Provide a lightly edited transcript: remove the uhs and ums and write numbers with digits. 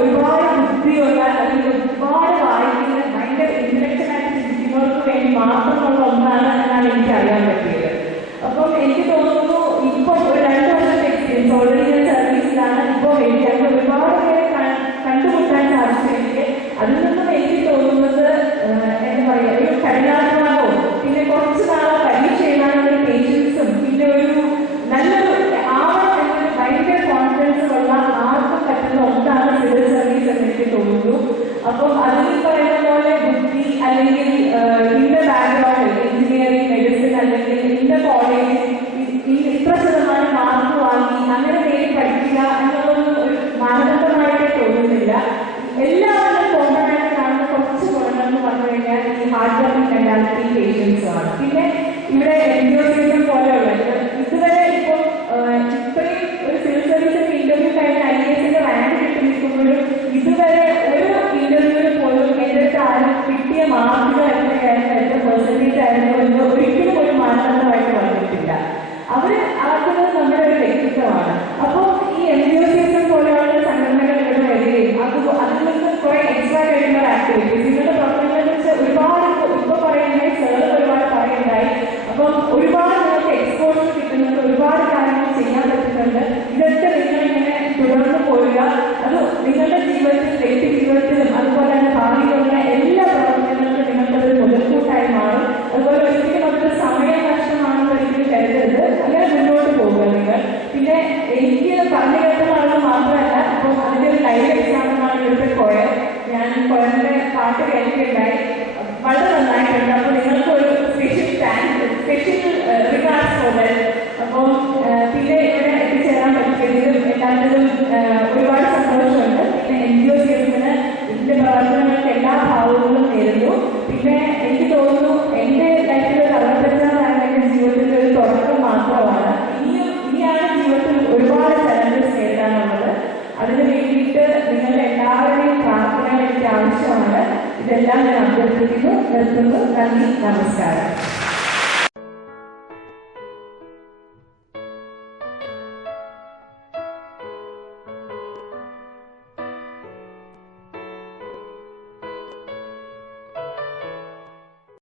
ഒരുപാട് ബുദ്ധിയുള്ള അല്ലെങ്കിൽ ഒരുപാട് വായിക്കുന്ന ഭയങ്കര ഇന്റലക്ച്വൽ ആയിട്ട് ചിന്തിക്കുന്നവർക്ക് വേണ്ടി ഇതുവരെ ഒരു ഇന്റർവ്യൂവിൽ പോലും എൻ്റെ അടുത്ത് ആരും കിട്ടിയ മാർക്കുകൾ എത്രയായിരുന്നു, എത്ര പെർസെൻറ്റേജ് ആയിരുന്നു എന്ന് ഒരിക്കലും ഒരു മാനദണ്ഡമായിട്ട് വന്നിട്ടില്ല. അവർ ആക്കുന്നത് നമ്മുടെ ഒരു വ്യക്തിത്വമാണ്. അപ്പോൾ ഈ MUCSM പോലെയുള്ള സംഘടനകൾ ഇവിടെ വരികയും അതിൽ നിന്ന് കുറെ എക്സ്ട്രാ കരിക്കുലർ ആക്ടിവിറ്റീസ് നിങ്ങളുടെ പ്രവർത്തനങ്ങളെ കുറിച്ച് ഒരുപാട് ഇപ്പൊ പറയുന്നത് സാർ ഒരുപാട് പറയുണ്ടായി. അപ്പം ഒരുപാട് നിങ്ങൾക്ക് എക്സ്പോഷർ കിട്ടുന്നുണ്ട്, ഒരുപാട് കാര്യങ്ങൾ ചെയ്യാൻ പറ്റുന്നുണ്ട്. ഇതൊക്കെ നിങ്ങളിങ്ങനെ തുടർന്ന് പോരുക. അത് നിങ്ങളുടെ ജീവിതത്തിൽ, വ്യക്തി ജീവിതത്തിലും അതുപോലെ തന്നെ ഭാവിയിലുള്ള എല്ലാ പ്രവർത്തനങ്ങൾക്കും നിങ്ങളുടെ ഒരു മുതൽക്കൂട്ടായി മാറും. അതുപോലെ ഒരിക്കലും അതൊരു സമയ നഷ്ടമാണെന്ന് ഒരിക്കലും കരുതരുത്. അങ്ങനെ മുന്നോട്ട് പോകുക നിങ്ങൾ. പിന്നെ എനിക്ക് പറഞ്ഞു കേട്ടുള്ള ആളുകൾ മാത്രമല്ല, അപ്പം അതിൻ്റെ ഒരു ലൈവ് എക്സാമ്പിളാണ് ഇവിടുത്തെ കൊയർ. ഞാൻ കൊയറിന്റെ പാട്ട് കേൾക്കുകയുണ്ടായി, വളരെ നന്നായിട്ടുണ്ട്. അപ്പോൾ നിങ്ങൾക്ക് ഒരു സ്പെഷ്യൽ റിഗാർഡ്സ് പോലെ. അപ്പോൾ പിന്നെ ഇവിടെ എത്തിച്ചേരാൻ പറ്റിയതിലും എല്ലാത്തിലും ഒരുപാട് സന്തോഷമുണ്ട്. പിന്നെ MUCSM-ന് ഇതിന്റെ പ്രവർത്തനങ്ങൾക്ക് എല്ലാ ഭാവങ്ങളും നേരുന്നു. പിന്നെ എനിക്ക് തോന്നുന്നു എൻ്റെ ലൈഫിൽ ഒരു 65-ാം എൻ്റെ ജീവിതത്തിൽ ഒരു തുടക്കം മാത്രമാണ്. ഇനിയാണ് ജീവിതത്തിൽ ഒരുപാട് ചലഞ്ചസ് നേരിടാനുള്ളത്. അതിന് വേണ്ടിയിട്ട് നിങ്ങളുടെ എല്ലാവരുടെയും പ്രാർത്ഥനകൾ എനിക്ക് ആവശ്യമാണ്. ഇതെല്ലാം ഞാൻ അഭ്യർത്ഥിക്കുന്നു, നിർത്തുന്നു. നന്ദി, നമസ്കാരം.